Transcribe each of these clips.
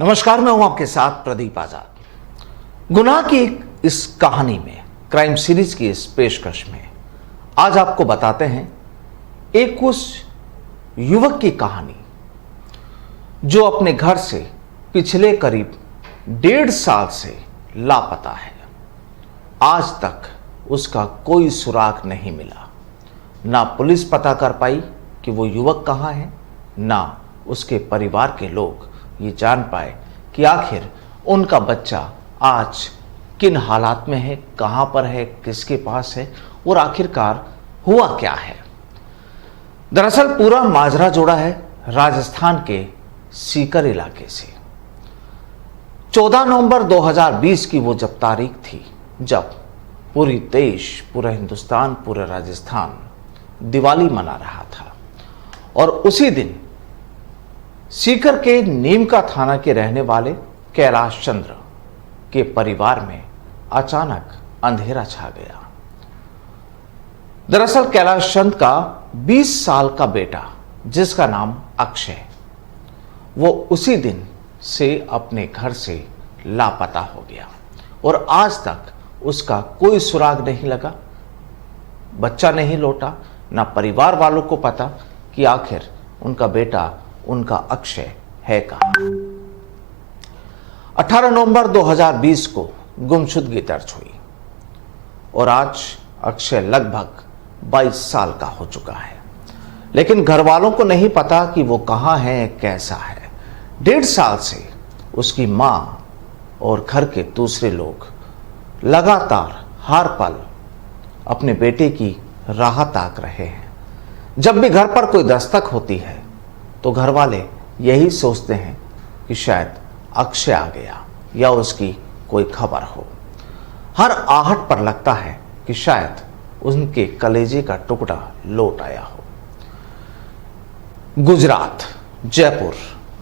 नमस्कार, मैं हूं आपके साथ प्रदीप आजाद। गुनाह की इस कहानी में, क्राइम सीरीज की इस पेशकश में आज आपको बताते हैं एक उस युवक की कहानी जो अपने घर से पिछले करीब 1.5 साल से लापता है। आज तक उसका कोई सुराग नहीं मिला। ना पुलिस पता कर पाई कि वो युवक कहाँ है, ना उसके परिवार के लोग ये जान पाए कि आखिर उनका बच्चा आज किन हालात में है, कहां पर है, किसके पास है और आखिरकार हुआ क्या है। दरअसल पूरा माजरा जुड़ा है राजस्थान के सीकर इलाके से। 14 नवंबर 2020 की वो जब तारीख थी जब पूरी देश, पूरा हिंदुस्तान, पूरा राजस्थान दिवाली मना रहा था और उसी दिन सीकर के नीमका थाना के रहने वाले कैलाश चंद्र के परिवार में अचानक अंधेरा छा गया। दरअसल कैलाश चंद्र का 20 साल का बेटा, जिसका नाम अक्षय, वो उसी दिन से अपने घर से लापता हो गया और आज तक उसका कोई सुराग नहीं लगा। बच्चा नहीं लौटा, ना परिवार वालों को पता कि आखिर उनका बेटा, उनका अक्षय है कहां। 18 नवंबर 2020 को गुमशुदगी दर्ज हुई और आज अक्षय लगभग 22 साल का हो चुका है, लेकिन घर वालों को नहीं पता कि वो कहां है, कैसा है। 1.5 साल से उसकी मां और घर के दूसरे लोग लगातार हर पल अपने बेटे की राह ताक रहे हैं। जब भी घर पर कोई दस्तक होती है तो घर वाले यही सोचते हैं कि शायद अक्षय आ गया या उसकी कोई खबर हो। हर आहट पर लगता है कि शायद उनके कलेजे का टुकड़ा लौट आया हो। गुजरात, जयपुर,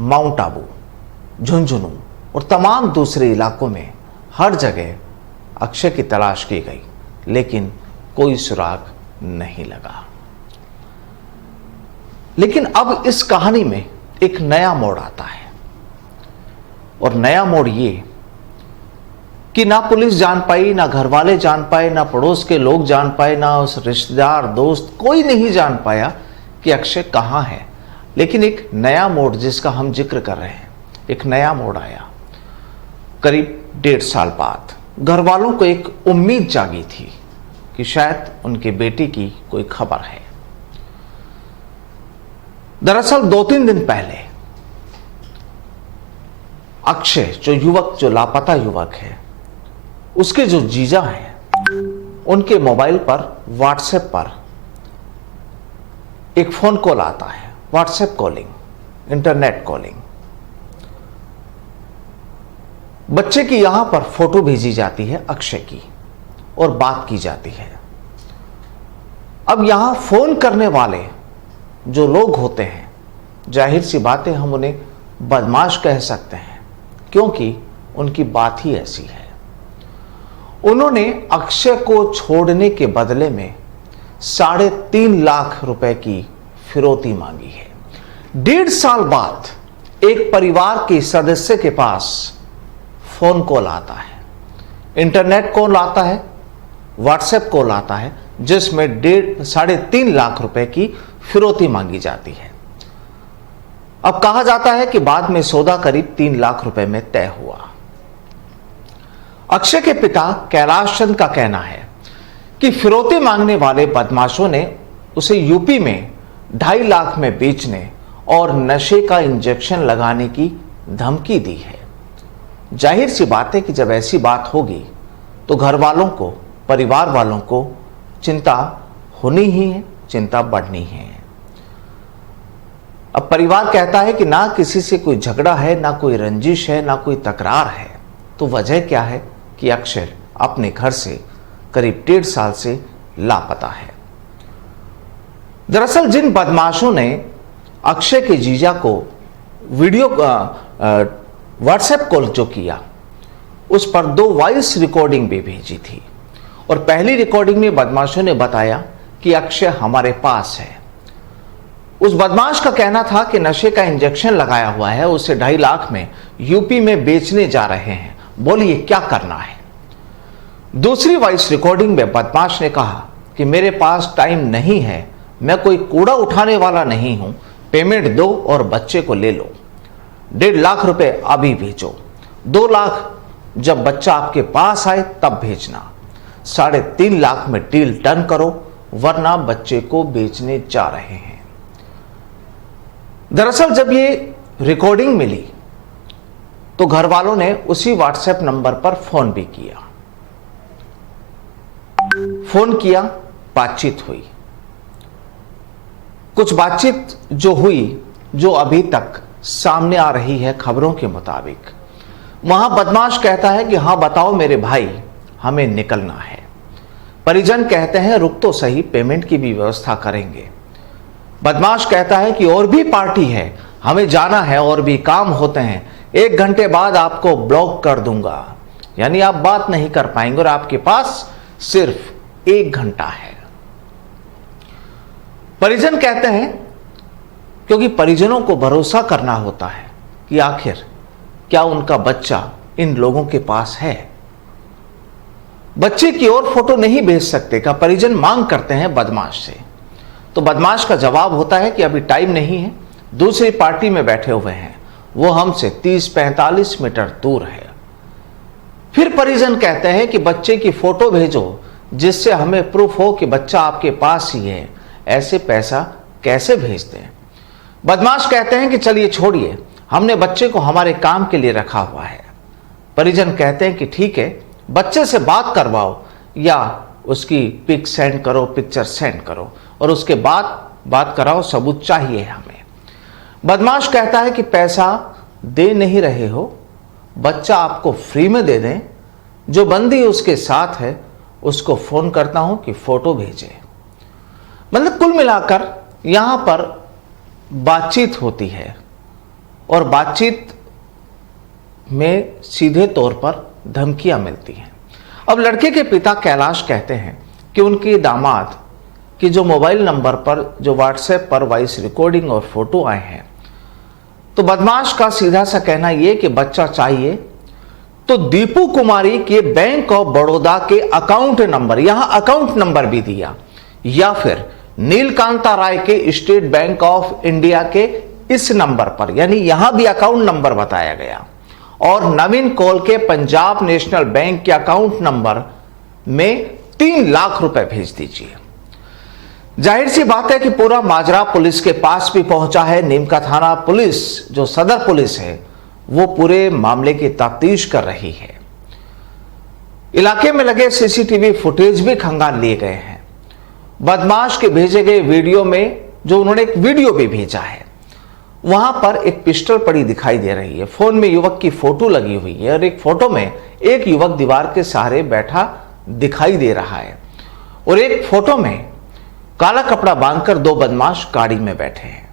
माउंट आबू, झुंझुनू और तमाम दूसरे इलाकों में हर जगह अक्षय की तलाश की गई, लेकिन कोई सुराग नहीं लगा। लेकिन अब इस कहानी में एक नया मोड़ आता है और नया मोड़ ये कि ना पुलिस जान पाई, ना घर वाले जान पाए, ना पड़ोस के लोग जान पाए, ना उस रिश्तेदार, दोस्त, कोई नहीं जान पाया कि अक्षय कहां है। लेकिन एक नया मोड़ जिसका हम जिक्र कर रहे हैं, एक नया मोड़ आया। करीब 1.5 साल बाद घर वालों को एक उम्मीद जागी थी कि शायद उनके बेटे की कोई खबर है। दरअसल 2-3 दिन पहले अक्षय, जो लापता युवक है, उसके जो जीजा हैं, उनके मोबाइल पर व्हाट्सएप पर एक फोन कॉल आता है। WhatsApp calling, internet calling. बच्चे की यहां पर फोटो भेजी जाती है अक्षय की और बात की जाती है। अब यहां फोन करने वाले जो लोग होते हैं, जाहिर सी बात है हम उन्हें बदमाश कह सकते हैं, क्योंकि उनकी बात ही ऐसी है। उन्होंने अक्षय को छोड़ने के बदले में 3.5 लाख रुपए की फिरौती मांगी है। 1.5 साल बाद एक परिवार के सदस्य के पास फोन कॉल आता है, इंटरनेट कॉल आता है, व्हाट्सएप कॉल आता है, जिसमें 3.5 लाख रुपए की फिरौती मांगी जाती है। अब कहा जाता है कि बाद में सौदा करीब 3 लाख रुपए में तय हुआ। अक्षय के पिता कैलाश चंद का कहना है कि फिरौती मांगने वाले बदमाशों ने उसे यूपी में 2.5 लाख में बेचने और नशे का इंजेक्शन लगाने की धमकी दी है। जाहिर सी बात है कि जब ऐसी बात होगी तो घर वालों को, परिवार वालों को चिंता होनी ही है, चिंता बढ़नी है। अब परिवार कहता है कि ना किसी से कोई झगड़ा है, ना कोई रंजिश है, ना कोई तकरार है, तो वजह क्या है कि अक्षय अपने घर से करीब 1.5 साल से लापता है। दरअसल जिन बदमाशों ने अक्षय के जीजा को वीडियो व्हाट्सएप कॉल जो किया, उस पर 2 वॉइस रिकॉर्डिंग भी भेजी थी और पहली रिकॉर्डिंग में बदमाशों ने बताया कि अक्षय हमारे पास है। उस बदमाश का कहना था कि नशे का इंजेक्शन लगाया हुआ है, उसे 2.5 लाख में यूपी में बेचने जा रहे हैं, बोलिए क्या करना है। दूसरी वॉइस रिकॉर्डिंग में बदमाश ने कहा कि मेरे पास टाइम नहीं है, मैं कोई कूड़ा उठाने वाला नहीं हूं, पेमेंट दो और बच्चे को ले लो, 1.5 लाख रुपए अभी भेजो, 2 लाख जब बच्चा आपके पास आए तब भेजना, 3.5 लाख में डील डन करो वरना बच्चे को बेचने जा रहे हैं। दरअसल जब ये रिकॉर्डिंग मिली तो घर वालों ने उसी व्हाट्सएप नंबर पर फोन भी किया। फोन किया, बातचीत हुई। कुछ बातचीत जो हुई, जो अभी तक सामने आ रही है खबरों के मुताबिक, वहां बदमाश कहता है कि हां बताओ मेरे भाई, हमें निकलना है। परिजन कहते हैं रुक तो सही, पेमेंट की भी व्यवस्था करेंगे। बदमाश कहता है कि और भी पार्टी है, हमें जाना है और भी काम होते हैं, 1 घंटे बाद आपको ब्लॉक कर दूंगा, यानी आप बात नहीं कर पाएंगे और आपके पास सिर्फ 1 घंटा है। परिजन कहते हैं, क्योंकि परिजनों को भरोसा करना होता है कि आखिर क्या उनका बच्चा इन लोगों के पास है। बच्चे की और फोटो नहीं भेज सकते का परिजन मांग करते हैं बदमाश से। तो बदमाश का जवाब होता है कि अभी टाइम नहीं है, दूसरी पार्टी में बैठे हुए हैं, वो हमसे 30-45 मीटर दूर है। फिर परिजन कहते हैं कि बच्चे की फोटो भेजो जिससे हमें प्रूफ हो कि बच्चा आपके पास ही है, ऐसे पैसा कैसे भेज दें। बदमाश कहते हैं कि चलिए छोड़िए, हमने बच्चे को हमारे काम के लिए रखा हुआ है। परिजन कहते हैं कि ठीक है, बच्चे से बात करवाओ या उसकी पिक सेंड करो, पिक्चर सेंड करो और उसके बाद बात कराओ, सबूत चाहिए हमें। बदमाश कहता है कि पैसा दे नहीं रहे हो, बच्चा आपको फ्री में दे दें, जो बंदी उसके साथ है उसको फोन करता हूं कि फोटो भेजे। मतलब कुल मिलाकर यहां पर बातचीत होती है और बातचीत में सीधे तौर पर धमकियां मिलती हैं। अब लड़के के पिता कैलाश कहते हैं कि उनके दामाद कि जो मोबाइल नंबर पर जो व्हाट्सएप पर वॉइस रिकॉर्डिंग और फोटो आए हैं, तो बदमाश का सीधा सा कहना यह कि बच्चा चाहिए तो दीपू कुमारी के बैंक ऑफ बड़ौदा के अकाउंट नंबर, यहां अकाउंट नंबर भी दिया, या फिर नीलकांता राय के स्टेट बैंक ऑफ इंडिया के इस नंबर पर, यानी यहां भी अकाउंट नंबर बताया गया, और नवीन कौल के पंजाब नेशनल बैंक के अकाउंट नंबर में 3 लाख रुपए भेज दीजिए। जाहिर सी बात है कि पूरा माजरा पुलिस के पास भी पहुंचा है। नीमका थाना पुलिस, जो सदर पुलिस है, वो पूरे मामले की तफ्तीश कर रही है। इलाके में लगे सीसीटीवी फुटेज भी खंगाल लिए गए हैं। बदमाश के भेजे गए वीडियो में, जो उन्होंने एक वीडियो भी भेजा है, वहां पर एक पिस्टल पड़ी दिखाई दे रही है। फोन में युवक की फोटो लगी हुई है और एक फोटो में एक युवक दीवार के सहारे बैठा दिखाई दे रहा है और एक फोटो में काला कपड़ा बांधकर 2 बदमाश गाड़ी में बैठे हैं।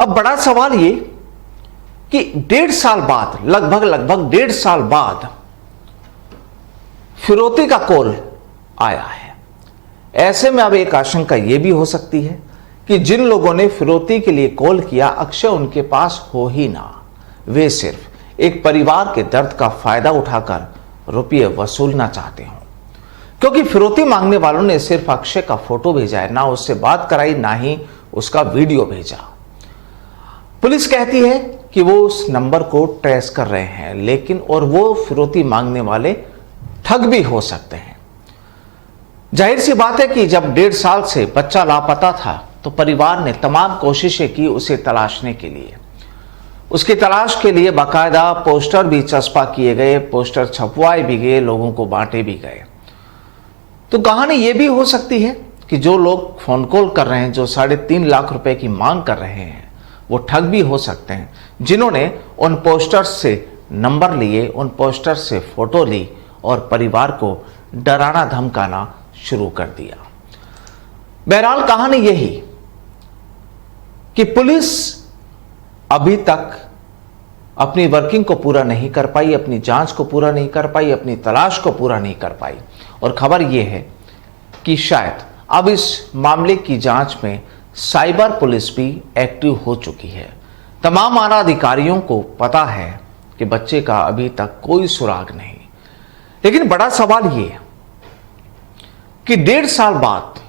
अब बड़ा सवाल ये कि 1.5 साल बाद, लगभग 1.5 साल बाद फिरौती का कॉल आया है। ऐसे में अब एक आशंका यह भी हो सकती है कि जिन लोगों ने फिरौती के लिए कॉल किया अक्षय उनके पास हो ही ना, वे सिर्फ एक परिवार के दर्द का फायदा उठाकर रुपये वसूलना चाहते हो, क्योंकि फिरौती मांगने वालों ने सिर्फ अक्षय का फोटो भेजा है, ना उससे बात कराई, ना ही उसका वीडियो भेजा। पुलिस कहती है कि वो उस नंबर को ट्रेस कर रहे हैं, लेकिन और वो फिरौती मांगने वाले ठग भी हो सकते हैं। जाहिर सी बात है कि जब 1.5 साल से बच्चा लापता था तो परिवार ने तमाम कोशिशें की उसे तलाशने के लिए। उसकी तलाश के लिए बाकायदा पोस्टर भी चस्पा किए गए, पोस्टर छपवाए भी गए, लोगों को बांटे भी गए। तो कहानी यह भी हो सकती है कि जो लोग फोन कॉल कर रहे हैं, जो 3.5 लाख रुपए की मांग कर रहे हैं, वो ठग भी हो सकते हैं, जिन्होंने उन पोस्टर्स से नंबर लिए, उन पोस्टर से फोटो ली और परिवार को डराना धमकाना शुरू कर दिया। बहरहाल कहानी यही कि पुलिस अभी तक अपनी वर्किंग को पूरा नहीं कर पाई, अपनी जांच को पूरा नहीं कर पाई, अपनी तलाश को पूरा नहीं कर पाई। और खबर यह है कि शायद अब इस मामले की जांच में साइबर पुलिस भी एक्टिव हो चुकी है। तमाम आला अधिकारियों को पता है कि बच्चे का अभी तक कोई सुराग नहीं। लेकिन बड़ा सवाल ये कि 1.5 साल बाद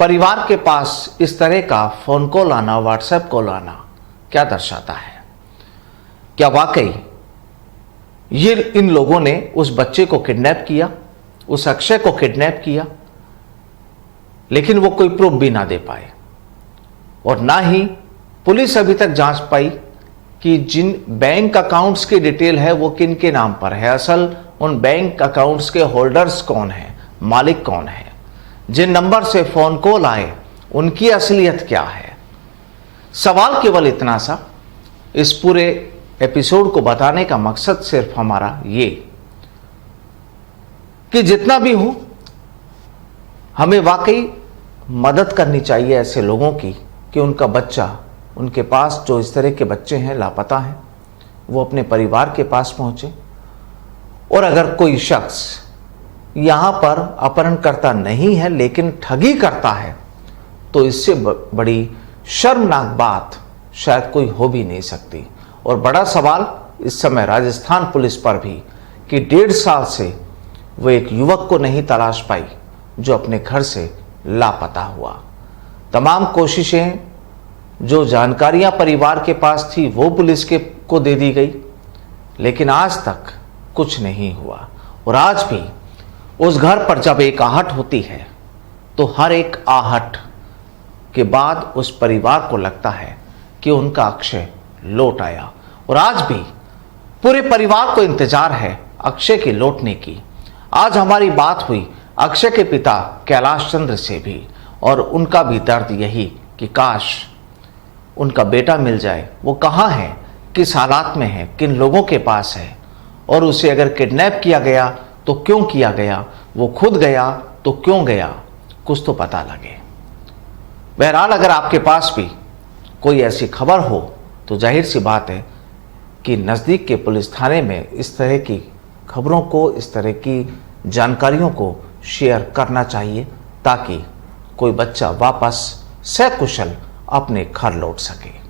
परिवार के पास इस तरह का फोन कॉल आना, व्हाट्सएप कॉल आना क्या दर्शाता है? क्या वाकई ये इन लोगों ने उस बच्चे को किडनैप किया, उस अक्षय को किडनैप किया, लेकिन वो कोई प्रूफ भी ना दे पाए और ना ही पुलिस अभी तक जांच पाई कि जिन बैंक अकाउंट्स की डिटेल है वो किन के नाम पर है, असल उन बैंक अकाउंट्स के होल्डर्स कौन है, मालिक कौन है, जिन नंबर से फोन कॉल आए उनकी असलियत क्या है। सवाल केवल इतना सा, इस पूरे एपिसोड को बताने का मकसद सिर्फ हमारा ये कि जितना भी हो हमें वाकई मदद करनी चाहिए ऐसे लोगों की कि उनका बच्चा, उनके पास जो इस तरह के बच्चे हैं लापता हैं, वो अपने परिवार के पास पहुंचे। और अगर कोई शख्स यहां पर अपहरणकर्ता नहीं है लेकिन ठगी करता है तो इससे बड़ी शर्मनाक बात शायद कोई हो भी नहीं सकती। और बड़ा सवाल इस समय राजस्थान पुलिस पर भी कि 1.5 साल से वो एक युवक को नहीं तलाश पाई जो अपने घर से लापता हुआ। तमाम कोशिशें, जो जानकारियां परिवार के पास थी वो पुलिस को दे दी गई, लेकिन आज तक कुछ नहीं हुआ। और आज भी उस घर पर जब एक आहट होती है तो हर एक आहट के बाद उस परिवार को लगता है कि उनका अक्षय लौट आया। और आज भी पूरे परिवार को इंतजार है अक्षय के लौटने की। आज हमारी बात हुई अक्षय के पिता कैलाश चंद्र से भी, और उनका भी दर्द यही कि काश उनका बेटा मिल जाए। वो कहाँ है, किस हालात में है, किन लोगों के पास है, और उसे अगर किडनैप किया गया तो क्यों किया गया, वो खुद गया तो क्यों गया, कुछ तो पता लगे। बहरहाल अगर आपके पास भी कोई ऐसी खबर हो तो जाहिर सी बात है कि नज़दीक के पुलिस थाने में इस तरह की खबरों को, इस तरह की जानकारियों को शेयर करना चाहिए ताकि कोई बच्चा वापस सकुशल अपने घर लौट सके।